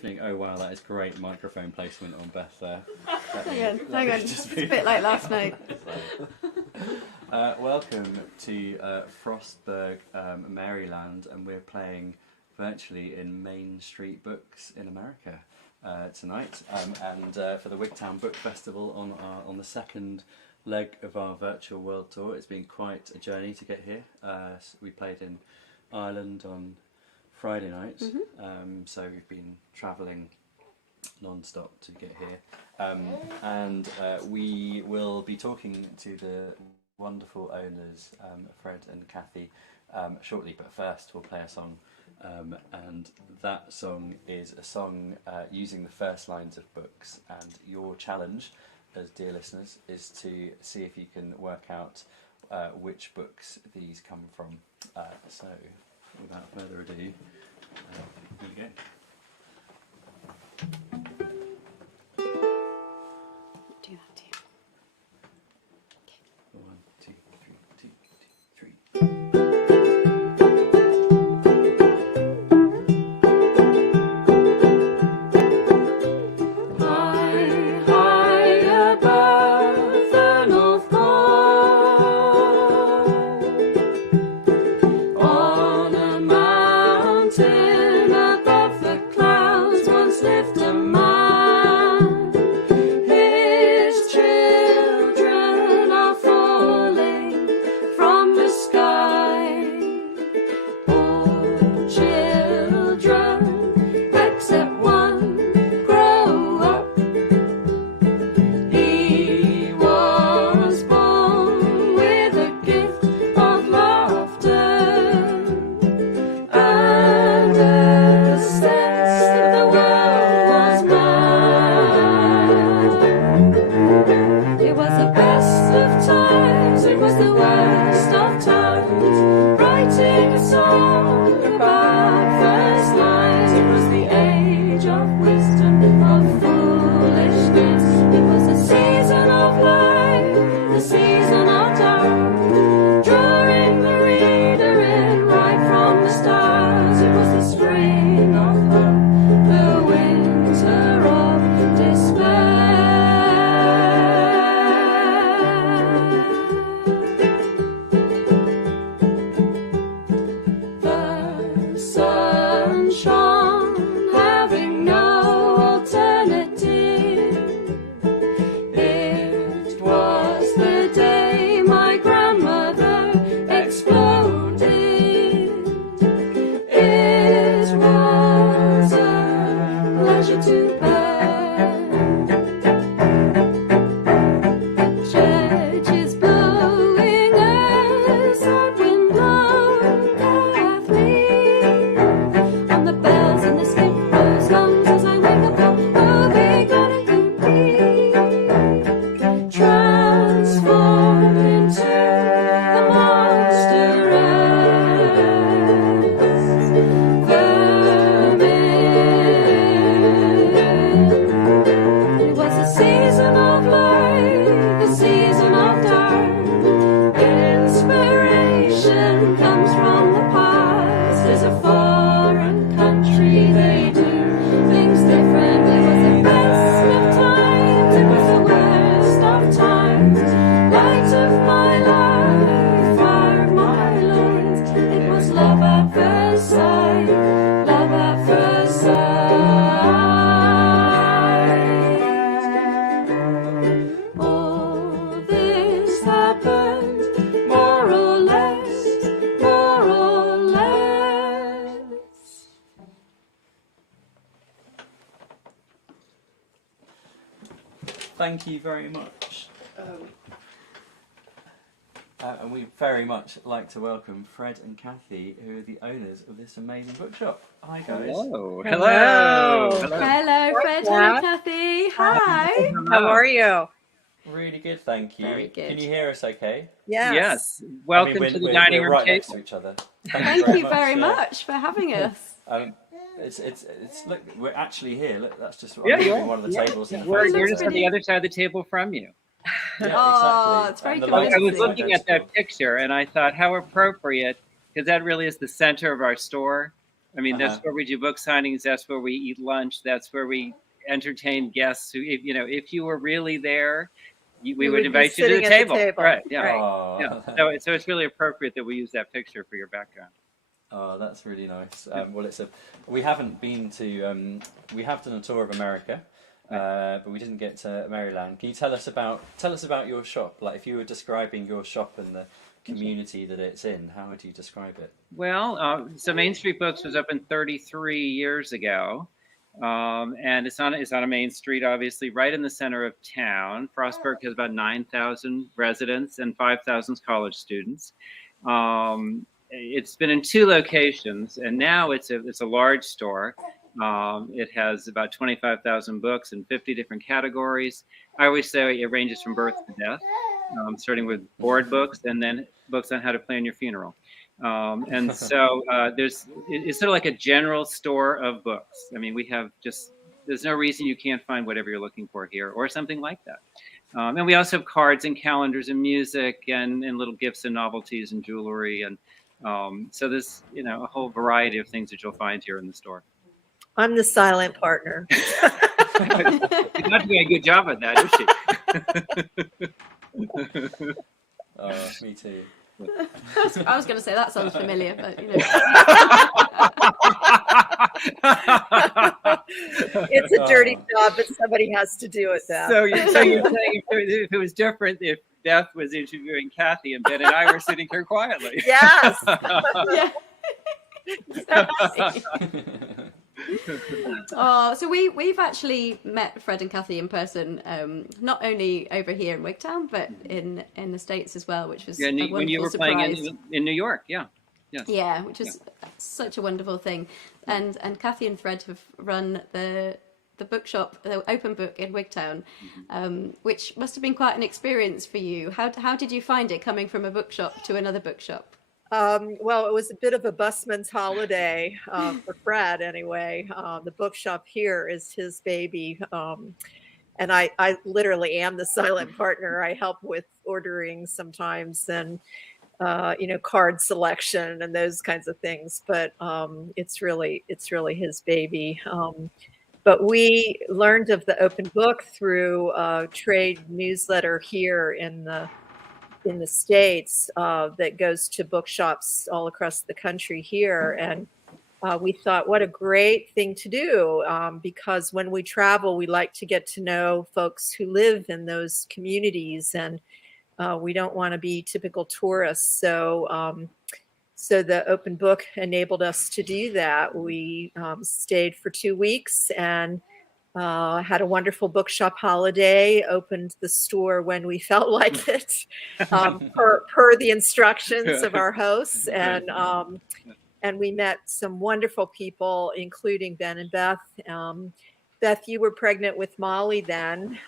evening. Oh wow, that is great microphone placement on Beth there. Hang on. It's a bit like last night. Welcome to Frostburg, Maryland, and we're playing virtually in Main Street Books in America tonight, and for the Wigtown Book Festival on the second leg of our virtual world tour. It's been quite a journey to get here. We played in Ireland on Friday night, so we've been travelling non-stop to get here, and we will be talking to the wonderful owners, Fred and Kathy, shortly, but first we'll play a song, and that song is a song using the first lines of books, and your challenge as dear listeners is to see if you can work out which books these come from. So without further ado, here we go. Do that too. Okay. 1, 2, 3, 2, 2, 3. Thank you very much. And we very much like to welcome Fred and Kathy, who are the owners of this amazing bookshop. Hi guys. Hello. Hello, Fred. Hello, Kathy. Hi. How are you? Really good, thank you. Very good. Can you hear us okay? Yes. Welcome to the dining room right table. next to each other. Thank you very much for having us. It's look, we're actually here. Look, that's just Yeah, one of the tables. in We're front of just us. on the other side of the table from you. Yeah, Oh, exactly. it's very And the cool. lighting I was is looking at identical. that picture and I thought how appropriate, because that really is the center of our store. I mean, that's where we do book signings. That's where we eat lunch. That's where we entertain guests who, if you were really there, we would invite you to the table. Right. Yeah. Right. Yeah. So it's really appropriate that we use that picture for your background. Oh, that's really nice. Well, we haven't been to, we have done a tour of America, but we didn't get to Maryland. Can you tell us about your shop? Like, if you were describing your shop and the community that it's in, how would you describe it? Well, so Main Street Books was opened 33 years ago, and it's on a main street, obviously, right in the center of town. Frostburg has about 9,000 residents and 5,000 college students. It's been in 2 locations, and now it's a large store. It has about 25,000 books in 50 different categories. I always say it ranges from birth to death, starting with board books and then books on how to plan your funeral. And so it's sort of like a general store of books. I mean, there's no reason you can't find whatever you're looking for here or something like that. And we also have cards and calendars and music and little gifts and novelties and jewelry. And so there's, a whole variety of things that you'll find here in the store. I'm the silent partner. She's not doing a good job at that, is she? Me too. I was going to say that sounds familiar, but It's a dirty job, but somebody has to do it. So you're saying if it was different, if Beth was interviewing Kathy and Ben and I were sitting here quietly. Yes. Oh, so we've actually met Fred and Kathy in person, not only over here in Wigtown, but in the States as well, which was a wonderful when you were surprise. playing in New York, yeah. Yes. Yeah, which is such a wonderful thing. And Kathy and Fred have run the bookshop, the open book in Wigtown, which must have been quite an experience for you. How did you find it coming from a bookshop to another bookshop? Well, it was a bit of a busman's holiday for Fred anyway. The bookshop here is his baby. And I literally am the silent partner. I help with ordering sometimes and, card selection and those kinds of things. But it's really his baby. But we learned of the open book through a trade newsletter here in the States that goes to bookshops all across the country here. And we thought, what a great thing to do, because when we travel, we like to get to know folks who live in those communities, and we don't want to be typical tourists. So the open book enabled us to do that. We stayed for 2 weeks and had a wonderful bookshop holiday, opened the store when we felt like it, per the instructions of our hosts. And we met some wonderful people, including Ben and Beth. Beth, you were pregnant with Molly then.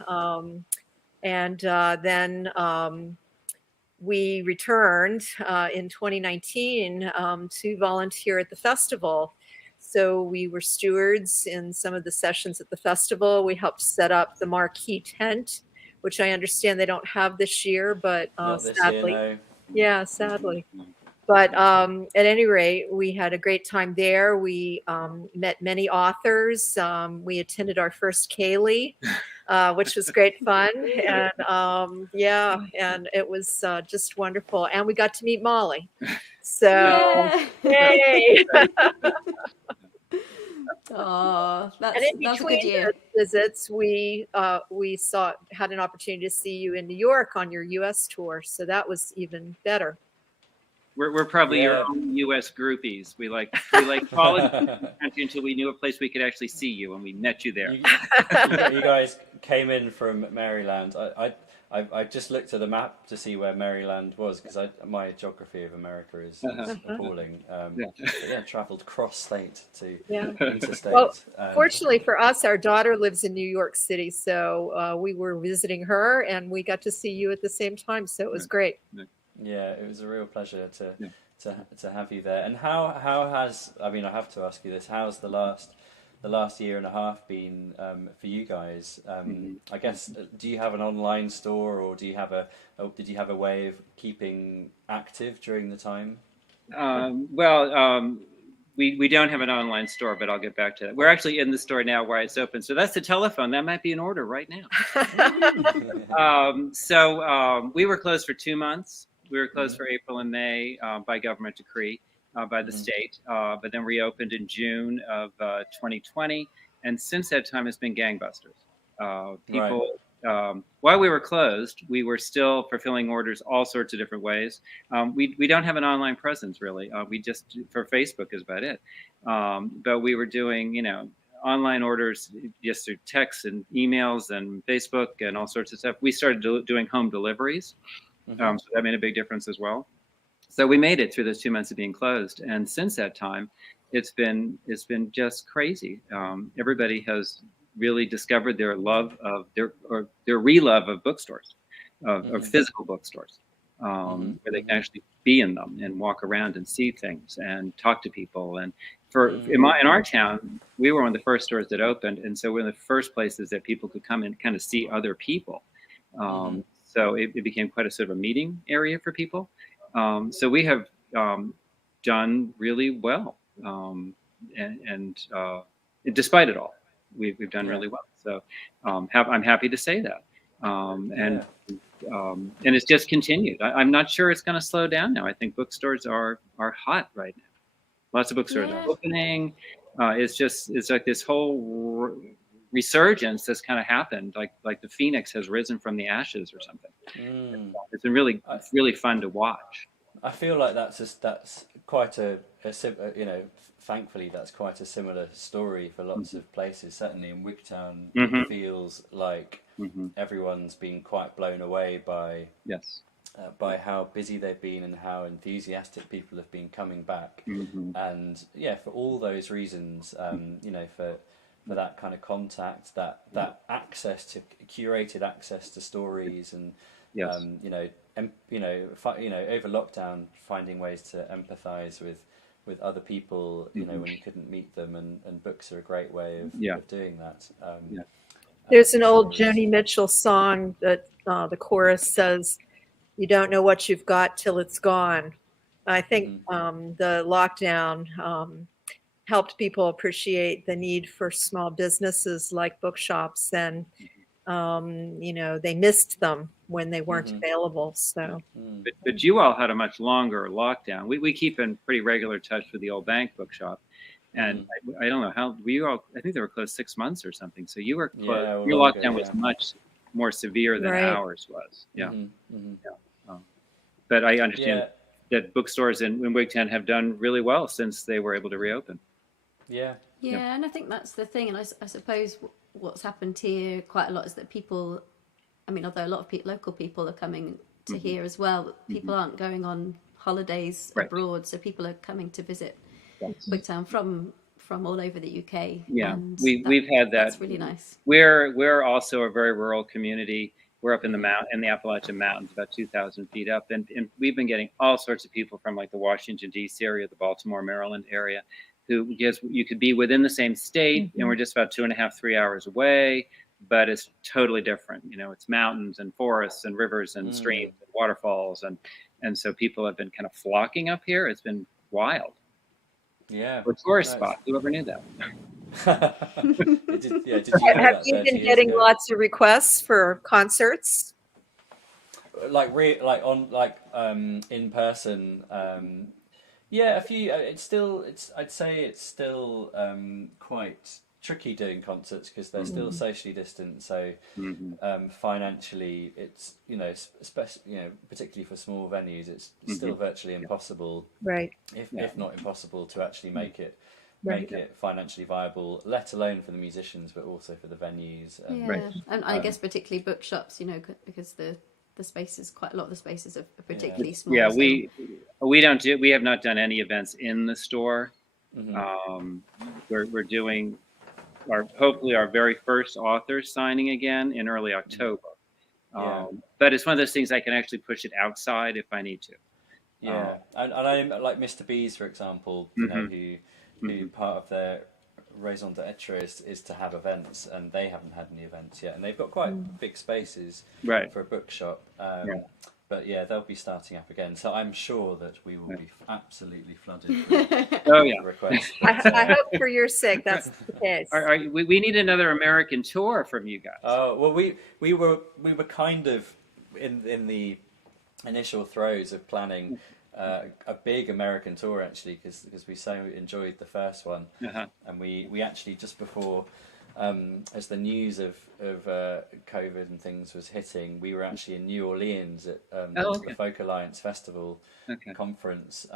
Then we returned in 2019 to volunteer at the festival. So we were stewards in some of the sessions at the festival. We helped set up the marquee tent, which I understand they don't have this year, but sadly. Year, no. Yeah, sadly. But at any rate, we had a great time there. We met many authors. We attended our first Kaylee, which was great fun. And and it was just wonderful. And we got to meet Molly. So, yay! Oh, and in that's a good between year. visits, we had an opportunity to see you in New York on your U.S. tour. So that was even better. We're probably your own U.S. groupies. We like followed the country until we knew a place we could actually see you, and we met you there. You guys came in from Maryland. I just looked at the map to see where Maryland was, because my geography of America is appalling. Travelled cross-state to interstate. Well, fortunately for us, our daughter lives in New York City, so we were visiting her, and we got to see you at the same time. So it was great. Yeah, it was a real pleasure to have you there. And how has, I mean, I have to ask you this: how's the last year and a half been for you guys? I guess, do you have an online store, or did you have a way of keeping active during the time? we don't have an online store, but I'll get back to that. We're actually in the store now where it's open. So that's the telephone. That might be an order right now. We were closed for 2 months. We were closed for April and May by government decree, by the state, but then reopened in June of 2020. And since that time, it's been gangbusters. People, while we were closed, we were still fulfilling orders all sorts of different ways. We don't have an online presence, really. We just, for Facebook is about it. But we were doing, online orders just through texts and emails and Facebook and all sorts of stuff. We started doing home deliveries. So that made a big difference as well. So we made it through those 2 months of being closed. And since that time, it's been just crazy. Everybody has really discovered their love of their re-love of bookstores, of physical bookstores, where they can actually be in them and walk around and see things and talk to people. And in our town, we were one of the first stores that opened, and so we're one of the first places that people could come and kind of see other people. So it became quite a sort of a meeting area for people. So we have done really well, and despite it all, we've done really well. So I'm happy to say that, and it's just continued. I'm not sure it's going to slow down now. I think bookstores are hot right now. Lots of bookstores are opening. It's like this whole resurgence that's kind of happened, like the phoenix has risen from the ashes or something. It's been really fun to watch. I feel like that's quite a thankfully that's quite a similar story for lots of places. Certainly in Wigtown, it feels like everyone's been quite blown away by how busy they've been and how enthusiastic people have been coming back. And for all those reasons, for that kind of contact, that access to curated access to stories, and over lockdown, finding ways to empathise with other people, when you couldn't meet them, and books are a great way of doing that. There's an old Joni Mitchell song that the chorus says, "You don't know what you've got till it's gone." I think the lockdown helped people appreciate the need for small businesses like bookshops, and they missed them when they weren't available. So, but you all had a much longer lockdown. We keep in pretty regular touch with the old bank bookshop, and I don't know how you all. I think they were closed 6 months or something. So you were closed. Your lockdown was much more severe than ours was. But I understand that bookstores in Wigtown have done really well since they were able to reopen. Yeah, and I think that's the thing. And I suppose what's happened here quite a lot is that people, although a lot of local people are coming to here as well, people aren't going on holidays abroad, so people are coming to visit Wigtown from all over the UK. Yeah, we've had that. That's really nice. We're also a very rural community. We're up in the Appalachian Mountains, about 2,000 feet up, and we've been getting all sorts of people from like the Washington D.C. area, the Baltimore, Maryland area, who you could be within the same state, and we're just about 2.5, 3 hours away, but it's totally different. It's mountains and forests and rivers and streams and waterfalls, and so people have been kind of flocking up here. It's been wild. Yeah, a tourist spot. Whoever knew that? Have you been getting lots of requests for concerts? In person. A few. I'd say it's still quite tricky doing concerts because they're still socially distant. So financially, it's particularly for small venues, it's still virtually impossible. Right. If not impossible to actually make it financially viable, let alone for the musicians, but also for the venues. And I guess particularly bookshops, because the spaces, quite a lot of the spaces are particularly small. Yeah, we have not done any events in the store. We're doing hopefully our very first author signing again in early October. But it's one of those things I can actually push it outside if I need to. And I like Mr. B's, for example, who part of their raison d'etre is to have events, and they haven't had any events yet, and they've got quite big spaces for a bookshop. but yeah, they'll be starting up again. So I'm sure that we will be absolutely flooded Oh yeah. with requests. I hope for your sake that's the case. We need another American tour from you guys. Oh well, we were kind of in the initial throes of planning a big American tour, actually, because we so enjoyed the first one, and we actually just before. As the news of COVID and things was hitting, we were actually in New Orleans at the Folk Alliance Festival conference,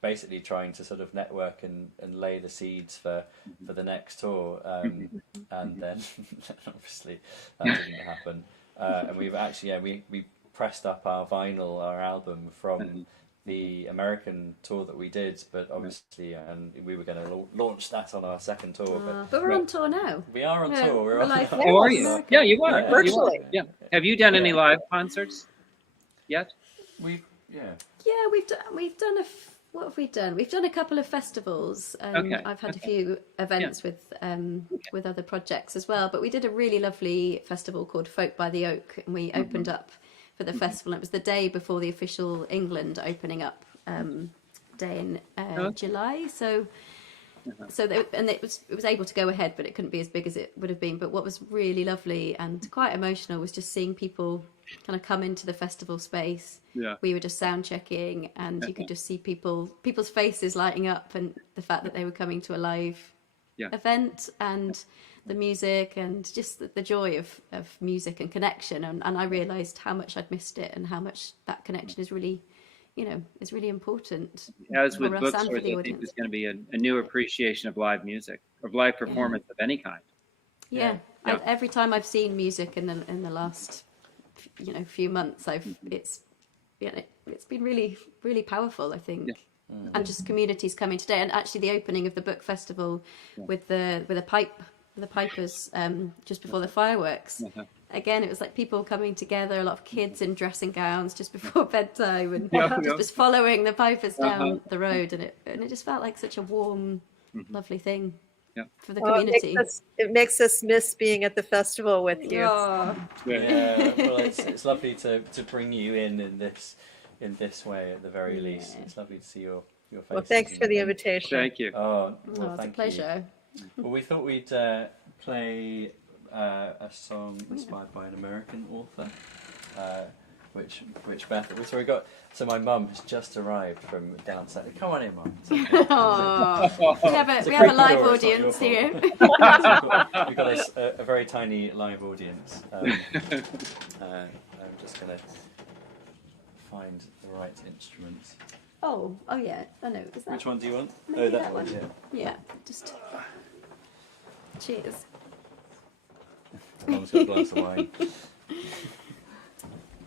basically trying to sort of network and lay the seeds for the next tour, and then obviously that didn't happen. And we've actually we pressed up our vinyl, our album from the American tour that we did, but obviously, and we were going to launch that on our second tour. But we're on tour now. We are on tour. We're on live. How are you? Yeah, you are. Virtually. Yeah. Have you done any live concerts yet? We've done what have we done? We've done a couple of festivals. I've had a few events with other projects as well. But we did a really lovely festival called Folk by the Oak, and we opened up for the festival. It was the day before the official England opening up day in July. So it was able to go ahead, but it couldn't be as big as it would have been. But what was really lovely and quite emotional was just seeing people kind of come into the festival space. Yeah. We were just sound checking, and you could just see people's faces lighting up, and the fact that they were coming to a live event, and the music, and just the joy of music and connection. And I realised how much I'd missed it, and how much that connection is really, is really important. As with for us books, and for I the think audience. there's going to be a new appreciation of live music, of live performance of any kind. Yeah. Every time I've seen music in the last, few months, it's been really, really powerful, I think. Yeah. And just communities coming today, and actually the opening of the book festival with the pipers just before the fireworks. Again, it was like people coming together, a lot of kids in dressing gowns just before bedtime, and just following the pipers down the road, and it just felt like such a warm, lovely thing for the community. It makes us miss being at the festival with you. Oh. Yeah, well, it's lovely to bring you in this way at the very least. It's lovely to see your faces. Well, thanks for the invitation. Thank you. Oh, It's thank a pleasure. you. Well, we thought we'd play a song inspired by an American author, which Beth. So my mum has just arrived from down south. Come on in, Mum. Oh. We have a live audience here. We've got a very tiny live audience. I'm just going to find the right instruments. Oh yeah. I know. Is that? Which one do you want? Maybe that one. Yeah. Just. Cheers. Mum's got a glass of wine.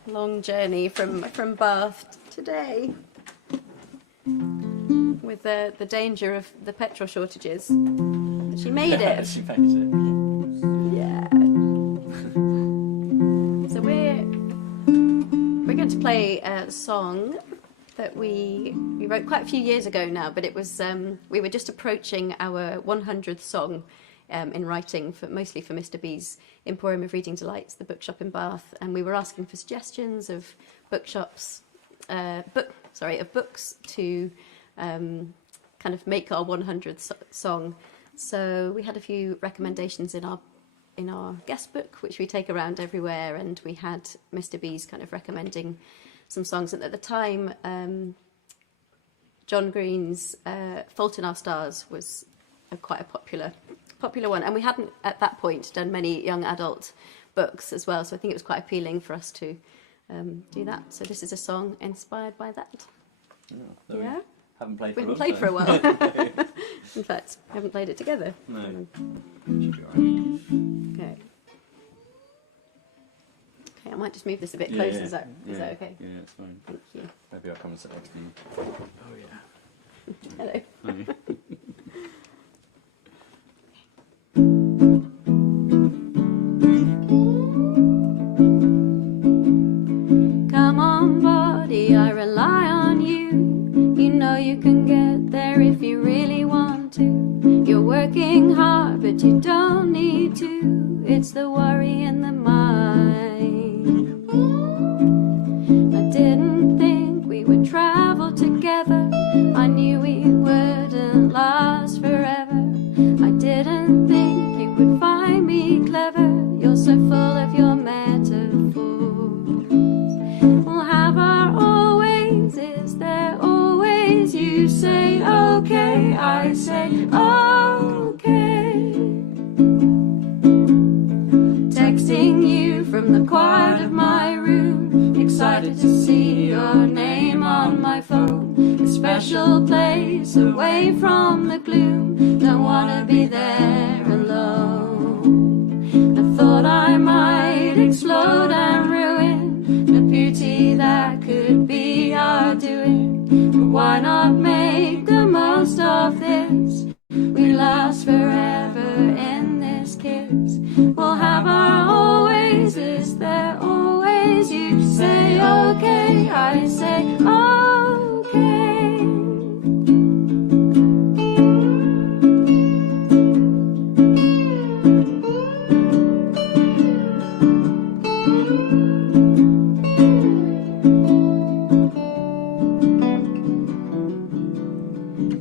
Long journey from Bath today, with the danger of the petrol shortages. But she made it. She made it. Yeah. So we're going to play a song that we wrote quite a few years ago now, but it was we were just approaching our 100th song in writing, mostly for Mr. B's Emporium of Reading Delights, the bookshop in Bath, and we were asking for suggestions of bookshops, of books to kind of make our 100th song. So we had a few recommendations in our guest book, which we take around everywhere, and we had Mr. B's kind of recommending some songs. And at the time, John Green's Fault in Our Stars was quite a popular one, and we hadn't at that point done many young adult books as well, so I think it was quite appealing for us to do that. So this is a song inspired by that. We haven't played for a while. In fact, we haven't played it together. No. Should be all right. Okay, I might just move this a bit closer. Yeah. Is that okay? Yeah, it's fine. Thank you. Maybe I'll come and sit next to you. Oh yeah. Hello. Hi. Come on, buddy, I rely on you. You know you can get there if you really want to. You're working hard, but you don't need to. It's the worry in the mind. I did excited to see your name on my phone. A special place away from the gloom. Don't wanna be there alone. I thought I might explode and ruin the beauty that could be our doing. But why not make the most of this? We last forever in this kiss. We'll have our always. Is there always? You say okay, I say okay.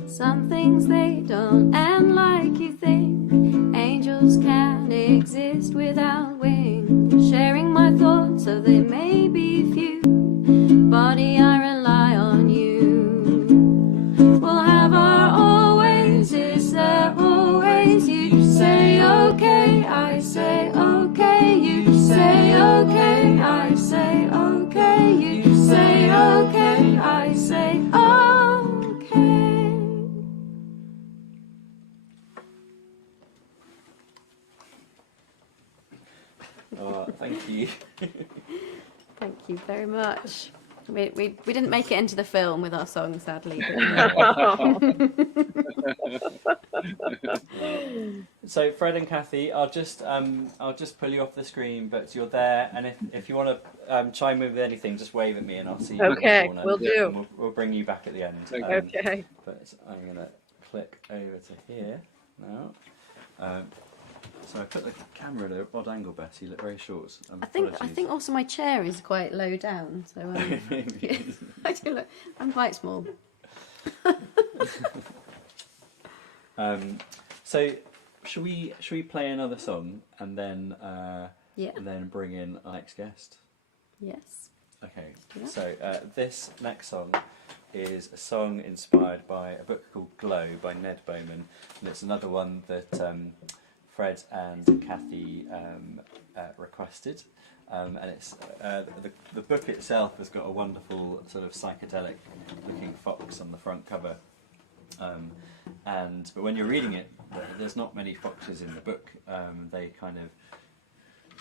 Some things they don't end like you think. Angels can exist without wings. Sharing my thoughts so they may be few. Body, I rely on you. We'll have our always. Is there always? You say okay, I say okay. You say okay, I say okay. You say okay, I say okay. Oh, thank you. Thank you very much. We didn't make it into the film with our song, sadly. So Fred and Kathy, I'll just pull you off the screen, but you're there, and if you want to chime in with anything, just wave at me, and I'll see you. Okay, in the corner, will do. and we'll bring you back at the end. Okay. But I'm gonna click over to here now. So I put the camera at an odd angle, Beth. You look very short. I think also my chair is quite low down, so I do look. I'm quite small. So should we play another song and then Yeah. and then bring in our next guest? Yes. Okay. Yeah. So this next song is a song inspired by a book called Glow by Ned Bowman, and it's another one that Fred and Kathy requested, and it's the book itself has got a wonderful sort of psychedelic looking fox on the front cover, but when you're reading it, there's not many foxes in the book. They kind of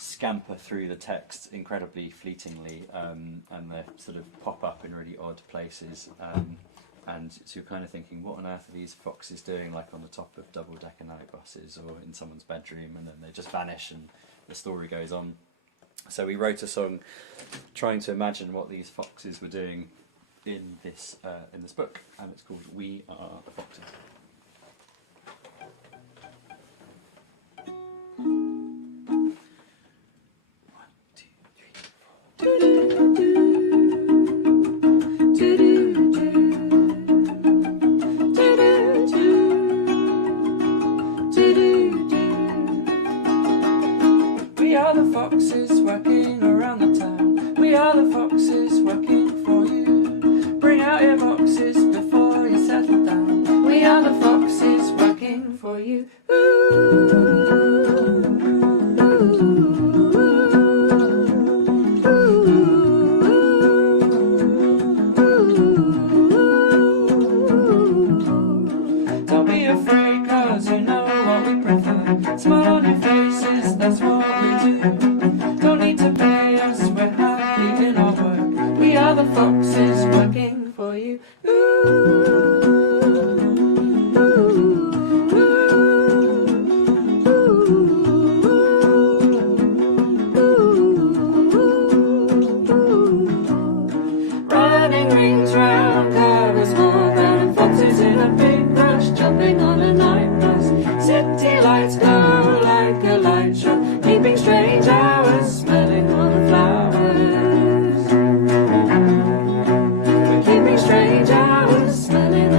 scamper through the text incredibly fleetingly, and they sort of pop up in really odd places. And so you're kind of thinking, what on earth are these foxes doing, like on the top of double-decker night buses or in someone's bedroom, and then they just vanish and the story goes on. So we wrote a song trying to imagine what these foxes were doing in this book, and it's called We Are the Foxes. We are the foxes working around the town. We are the foxes working for you. Bring out your boxes before you settle down. We are the foxes working for you. Don't be afraid, cause you know what we prefer. Smile on your faces, that's what we do. Don't need to pay us, we're happy in our work. We are the foxes working for you. Running rings round curves, more than foxes in a big rush, jumping on a night bus. City lights glow like a light show, keeping strange hours, smelling all the flowers. We're keeping strange hours, smelling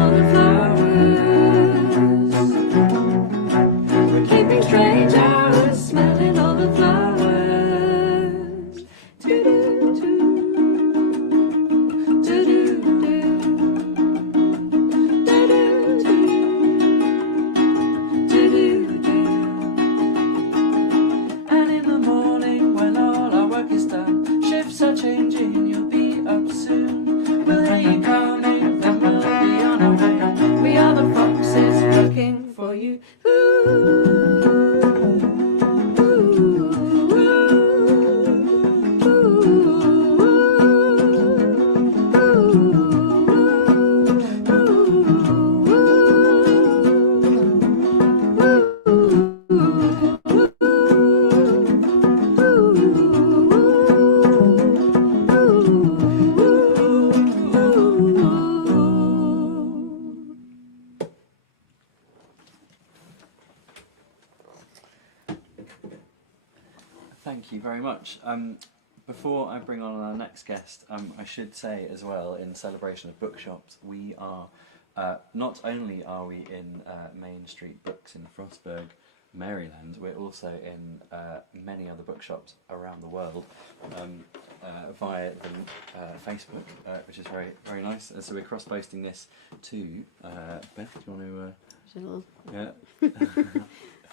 Thank you very much. Before I bring on our next guest, I should say as well, in celebration of bookshops, we are not only are we in Main Street Books in Frostburg, Maryland, we're also in many other bookshops around the world via the Facebook, which is very very nice. And so we're cross-posting this to Beth. Do you want to? Yeah.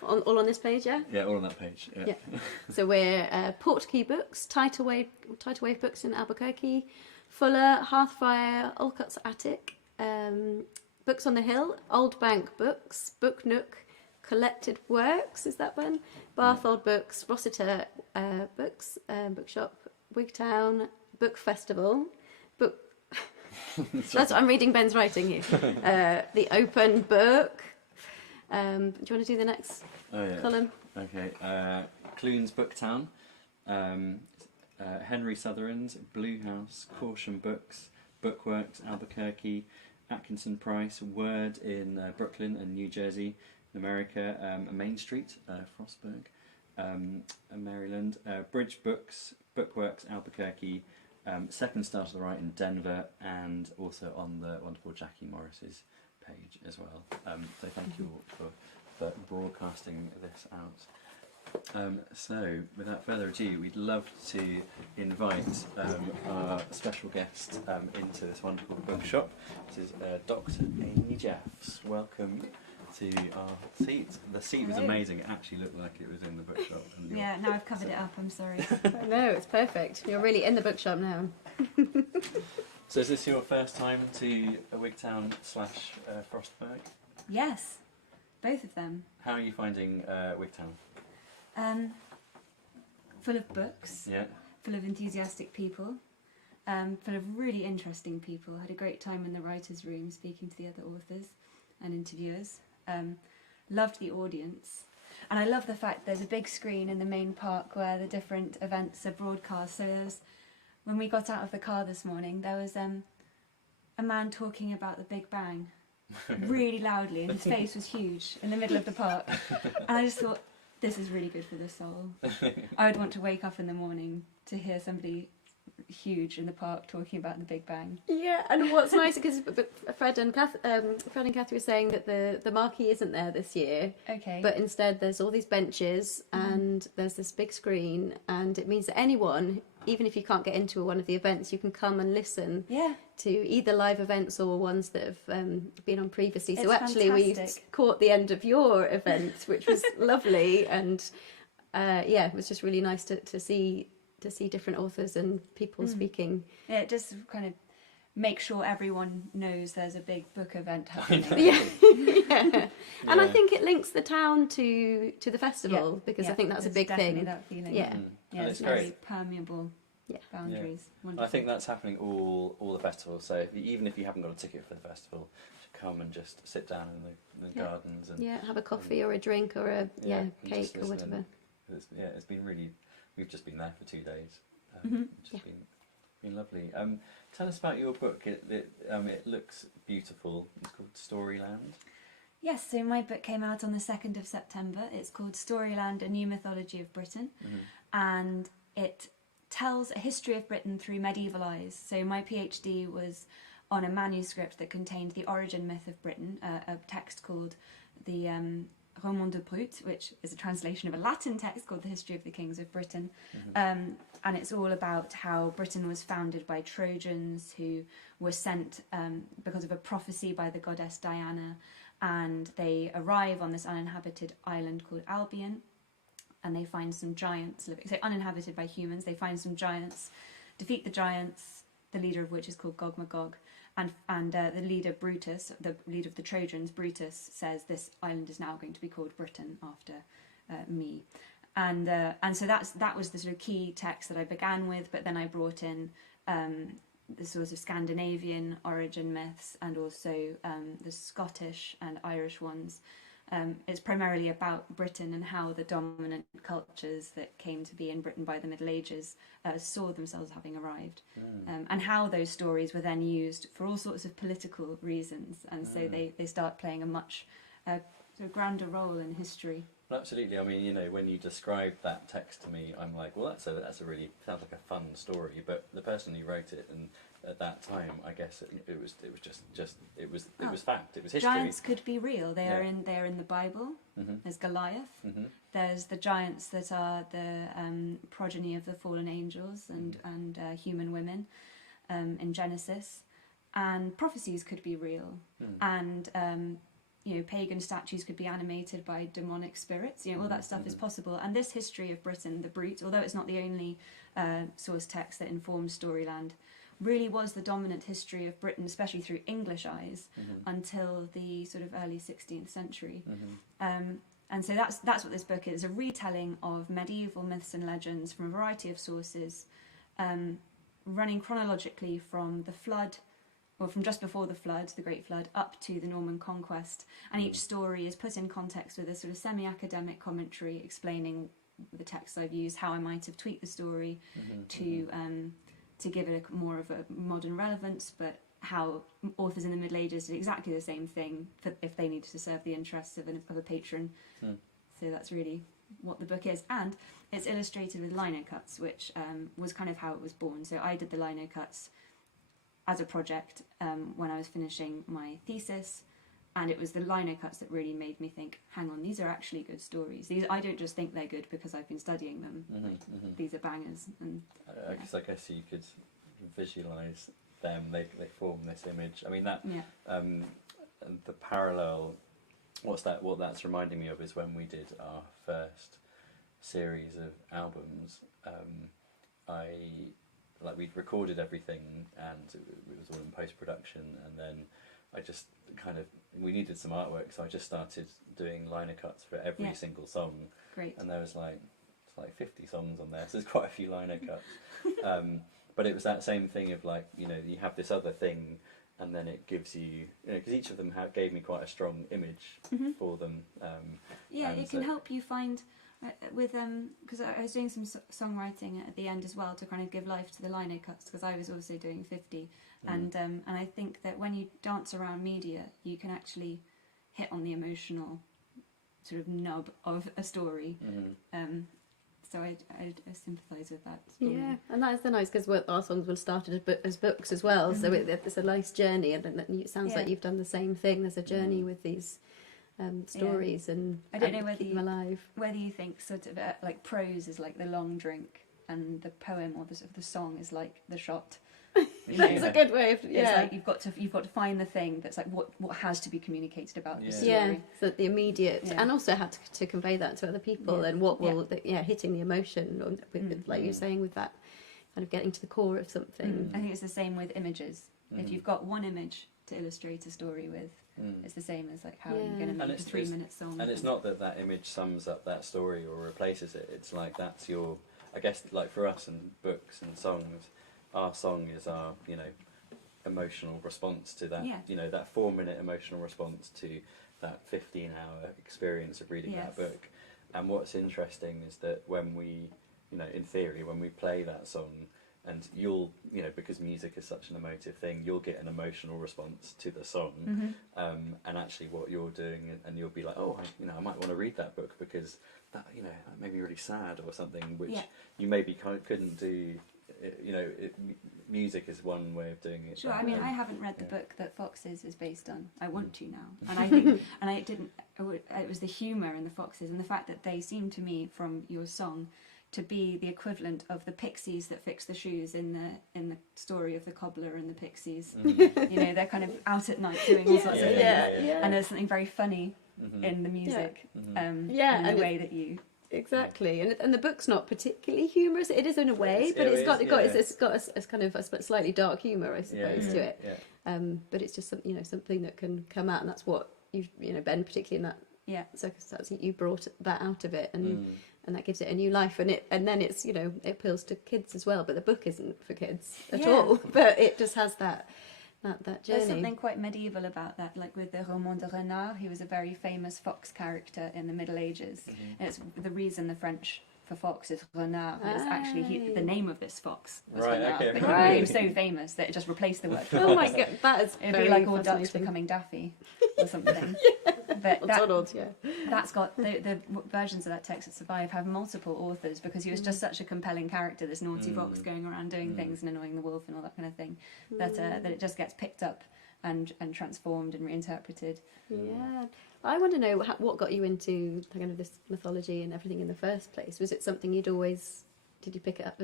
All on this page, yeah? Yeah, all on that page. Yeah. So we're Portkey Books, Tidal Wave Books in Albuquerque, Fuller, Hearthfire, Olcott's Attic, Books on the Hill, Old Bank Books, Book Nook, Collected Works, is that one? Barthold Books, Rossiter Books, Bookshop, Wigtown, Book Festival, Book... That's what I'm reading Ben's writing here. The Open Book. Do you want to do the next column? Okay. Clunes Booktown, Henry Sutherland's Blue House, Caution Books, Bookworks, Albuquerque, Atkinson Price, Word in Brooklyn and New Jersey, America, Main Street, Frostburg, Maryland, Bridge Books, Bookworks, Albuquerque, Second Star to the Right in Denver, and also on the wonderful Jackie Morris's page as well. So thank you all for broadcasting this out. So without further ado, we'd love to invite our special guest into this wonderful bookshop. This is Dr. Amy Jeffs. Welcome to our seat. The seat was amazing. It actually looked like it was in the bookshop. And yeah, now I've covered it up, I'm sorry. No, it's perfect. You're really in the bookshop now. So is this your first time to a Wigtown / Frostburg? Yes, both of them. How are you finding Wigtown? Full of books, Yeah. full of enthusiastic people, full of really interesting people. I had a great time in the writer's room speaking to the other authors and interviewers. Loved the audience. And I love the fact there's a big screen in the main park where the different events are broadcast. So when we got out of the car this morning, there was a man talking about the Big Bang really loudly, and his face was huge in the middle of the park. And I just thought, this is really good for the soul. I would want to wake up in the morning to hear somebody huge in the park talking about the Big Bang. Yeah, and what's nice, because Fred and Kathy were saying that the marquee isn't there this year. Okay. But instead there's all these benches and there's this big screen, and it means that anyone, even if you can't get into one of the events, you can come and listen to either live events or ones that have been on previously. So It's actually we fantastic. caught the end of your event, which was lovely, and it was just really nice to see different authors and people speaking. Yeah, it just kind of makes sure everyone knows there's a big book event happening. And I think it links the town to the festival, because I think that's a there's big definitely thing. that feeling. Yeah. Yeah, It's it's very great. permeable boundaries. I think that's happening all the festivals. So even if you haven't got a ticket for the festival, come and just sit down in the gardens and have a coffee or a drink or a and cake just or listen. whatever. It's been really. We've just been there for 2 days. It's been lovely. Tell us about your book. It looks beautiful. It's called Storyland. Yes, so my book came out on the 2nd of September. It's called Storyland, A New Mythology of Britain. And it tells a history of Britain through medieval eyes. So my PhD was on a manuscript that contained the origin myth of Britain, a text called the Roman de Brut, which is a translation of a Latin text called The History of the Kings of Britain. And it's all about how Britain was founded by Trojans who were sent because of a prophecy by the goddess Diana, and they arrive on this uninhabited island called Albion, and they find some giants living, so uninhabited by humans. They find some giants, defeat the giants, the leader of which is called Gog Magog, and the leader Brutus, the leader of the Trojans, Brutus, says this island is now going to be called Britain after me. And so that was the sort of key text that I began with, but then I brought in the sort of Scandinavian origin myths and also the Scottish and Irish ones. It's primarily about Britain and how the dominant cultures that came to be in Britain by the Middle Ages saw themselves having arrived, and how those stories were then used for all sorts of political reasons, and so they start playing a much sort of grander role in history. Well, absolutely. I mean, when you describe that text to me, I'm like, well, that's a really sounds like a fun story. But the person who wrote it, and at that time, I guess it was fact. It was history. Giants could be real. They are Yeah. in the Bible. Mm-hmm. There's Goliath. Mm-hmm. There's the giants that are the progeny of the fallen angels and human women in Genesis, and prophecies could be real, and pagan statues could be animated by demonic spirits. All that stuff is possible. And this history of Britain, the Brute, although it's not the only source text that informs Storyland, really was the dominant history of Britain, especially through English eyes, until the sort of early 16th century. And so that's what this book is, a retelling of medieval myths and legends from a variety of sources, running chronologically from the flood, or from just before the flood, the Great Flood, up to the Norman Conquest. And each story is put in context with a sort of semi-academic commentary explaining the texts I've used, how I might have tweaked the story to give it more of a modern relevance, but how authors in the Middle Ages did exactly the same thing if they needed to serve the interests of a patron. So that's really what the book is. And it's illustrated with lino cuts, which was kind of how it was born. So I did the lino cuts as a project when I was finishing my thesis, and it was the lino cuts that really made me think, hang on, these are actually good stories. I don't just think they're good because I've been studying them. These are bangers. And I guess you could visualize them. They form this image. I mean that and the parallel. What that's reminding me of is when we did our first series of albums. We'd recorded everything and it was all in post-production, and then I just we needed some artwork, so I just started doing liner cuts for every single song. Great. And there was it's like 50 songs on there, so there's quite a few liner cuts. But it was that same thing of you have this other thing, and then it gives you, because each of them gave me quite a strong image for them. It can help you find with because I was doing some songwriting at the end as well to kind of give life to the lino cuts, because I was also doing 50, and I think that when you dance around media, you can actually hit on the emotional sort of nub of a story. So I sympathise with that story. Yeah, and that's nice because our songs were started as books as well, so it's a nice journey, and it sounds like you've done the same thing. There's a journey with these stories, and I don't know keep them alive. Whether you think sort of like prose is like the long drink, and the poem or the song is like the shot. That's a good way of It's like you've got to find the thing that's like what has to be communicated about the story. Yeah, so the immediate, and also how to convey that to other people, and what will hitting the emotion, or with, like you're saying, with that kind of getting to the core of something. I think it's the same with images. If you've got one image to illustrate a story with, it's the same as like how you're going to make a 3-minute song. And it's not that image sums up that story or replaces it. It's like that's your, I guess, like for us and books and songs, our song is our, emotional response to that, that 4-minute emotional response to that 15-hour experience of reading that book. And what's interesting is that when we, in theory, when we play that song, and you'll, because music is such an emotive thing, you'll get an emotional response to the song, and actually what you're doing, and you'll be like, oh, I might want to read that book because that, that made me really sad or something, which you maybe couldn't do. Music is one way of doing it. Sure, I mean, I haven't read the book that Foxes is based on. I want to now, and I think, and I didn't. It was the humour in the Foxes and the fact that they seem to me, from your song, to be the equivalent of the pixies that fix the shoes in the story of the cobbler and the pixies. They're kind of out at night doing all sorts of things, and there's something very funny in the music, in the way that you. Exactly, and the book's not particularly humorous. It is in a way, but it's got a kind of a slightly dark humour, I suppose, to it. But it's just something that can come out, and that's what you've Ben, particularly in that circumstance, you brought that out of it, and that gives it a new life, and then it's it appeals to kids as well. But the book isn't for kids at all, but it just has that journey. There's something quite medieval about that, like with the Roman de Renard. He was a very famous fox character in the Middle Ages. And it's the reason the French for fox is renard. It's actually the name of this fox was Right, renard. okay. Because Right. it was so famous that it just replaced the word for Oh fox. my god, that is It'd very be like all ducks fascinating. becoming daffy or something. But Or that, Donald, yeah. that's got the versions of that text that survive have multiple authors because he was just such a compelling character, this naughty fox going around doing things and annoying the wolf and all that kind of thing, that it just gets picked up and transformed and reinterpreted. Yeah, I want to know what got you into kind of this mythology and everything in the first place. Was it something you'd always? Did you pick it up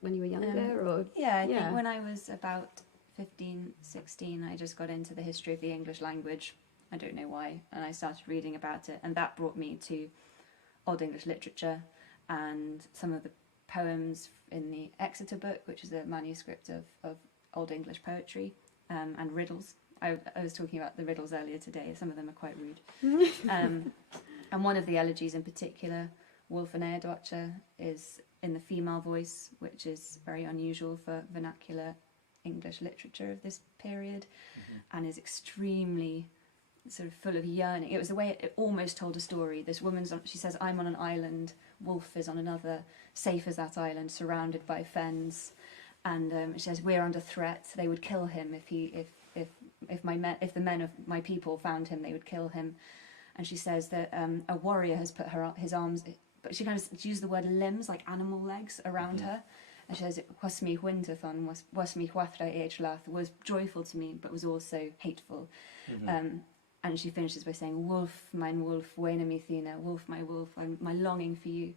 when you were younger, or Yeah, I think when I was about 15, 16, I just got into the history of the English language. I don't know why, and I started reading about it, and that brought me to Old English literature and some of the poems in the Exeter book, which is a manuscript of Old English poetry, and riddles. I was talking about the riddles earlier today. Some of them are quite rude. And one of the elegies in particular, Wolf and Eardwatcher, is in the female voice, which is very unusual for vernacular English literature of this period, and is extremely sort of full of yearning. It was the way it almost told a story. This woman's she says, "I'm on an island, Wolf is on another, safe as that island, surrounded by fens." And she says, "We're under threat. They would kill him if the men of my people found him. They would kill him." And she says that a warrior has put his arms, but she used the word limbs, like animal legs, around her. And she says, "Was mi winterthon, was mi huathra eichlath," was joyful to me, but was also hateful. And she finishes by saying, "Wolf, mein wolf, wena mi thina, wolf, my wolf, my longing for you,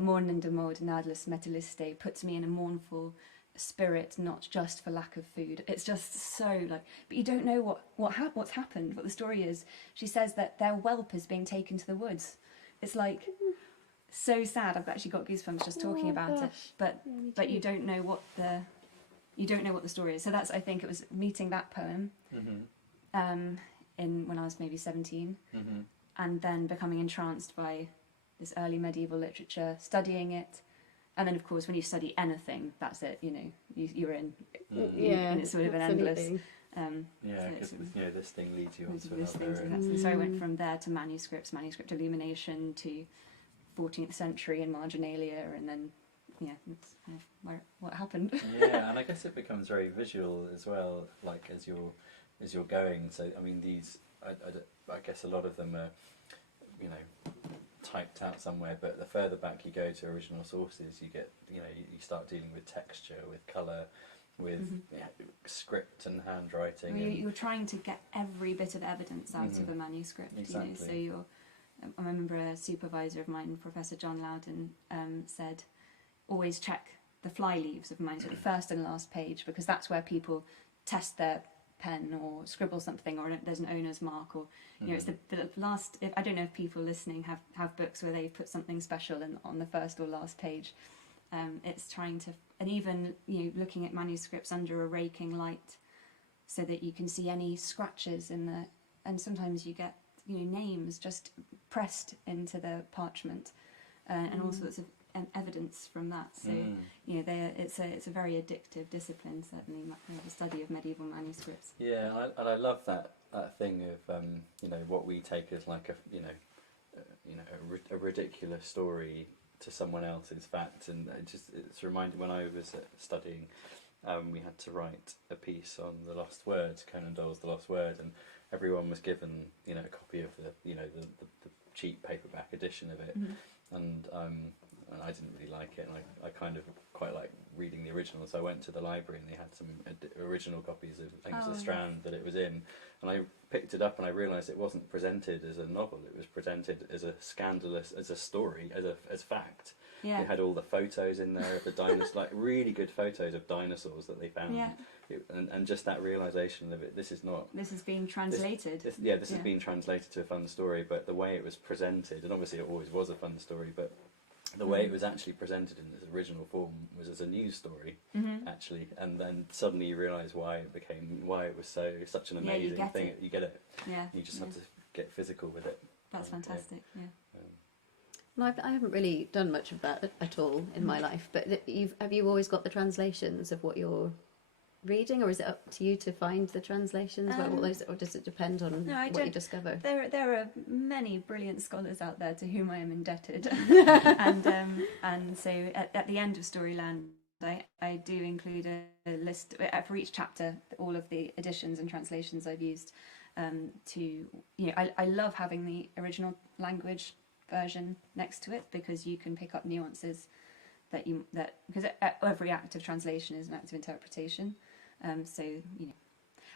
morn de mod nadless metaliste, puts me in a mournful spirit, not just for lack of food." It's just so like, but you don't know what's happened, what the story is. She says that their whelp is being taken to the woods. It's like so sad. I've actually got goosebumps just talking about it. But you don't know what the story is. So that's, I think it was meeting that poem in when I was maybe 17, and then becoming entranced by this early medieval literature, studying it. And then, of course, when you study anything, that's it. You know, you're in. And it's sort of an endless. Because this thing leads you on to This another. thing, so I went from there to manuscript illumination, to 14th century and marginalia, and then that's kind of what happened. Yeah, and I guess it becomes very visual as well. Like as you're going. So I mean, these I guess a lot of them are, typed out somewhere, but the further back you go to original sources, you get, you start dealing with texture, with colour, with script and handwriting. You're trying to get every bit of evidence out of a manuscript. Exactly. So I remember a supervisor of mine, Professor John Loudon, said, always check the fly leaves of a manuscript, the first and last page, because that's where people test their pen or scribble something, or there's an owner's mark, or it's the last. I don't know if people listening have books where they put something special on the first or last page. It's trying to, and even looking at manuscripts under a raking light, so that you can see any scratches and sometimes you get names just pressed into the parchment, and all sorts of evidence from that. So it's a very addictive discipline, certainly, the study of medieval manuscripts. Yeah, and I love that thing of what we take as like a ridiculous story to someone else's fact, and it's reminded when I was studying, we had to write a piece on the Lost Word, Conan Doyle's The Lost Word, and everyone was given a copy of the cheap paperback edition of it, and I didn't really like it, and I kind of quite like reading the original, so I went to the library and they had some original copies of, I think it was The Strand that it was in, and I picked it up and I realised it wasn't presented as a novel, it was presented as a story, as fact. Yeah. It had all the photos in there of the dinosaurs, like really good photos of dinosaurs that they found. Yeah. And just that realisation of it, this is being translated. This has been translated to a fun story, but the way it was presented, and obviously it always was a fun story, but the way it was actually presented in its original form was as a news story, actually, and then suddenly you realise why it was such an amazing thing. You get it. Yeah. You just have to get physical with it. That's fantastic. Yeah. No, I haven't really done much of that at all in my life. But have you always got the translations of what you're reading, or is it up to you to find the translations? Or does it depend on what you discover? There are many brilliant scholars out there to whom I am indebted, and so at the end of Storyland, I do include a list for each chapter, all of the editions and translations I've used. I love having the original language version next to it, because you can pick up nuances because every act of translation is an act of interpretation.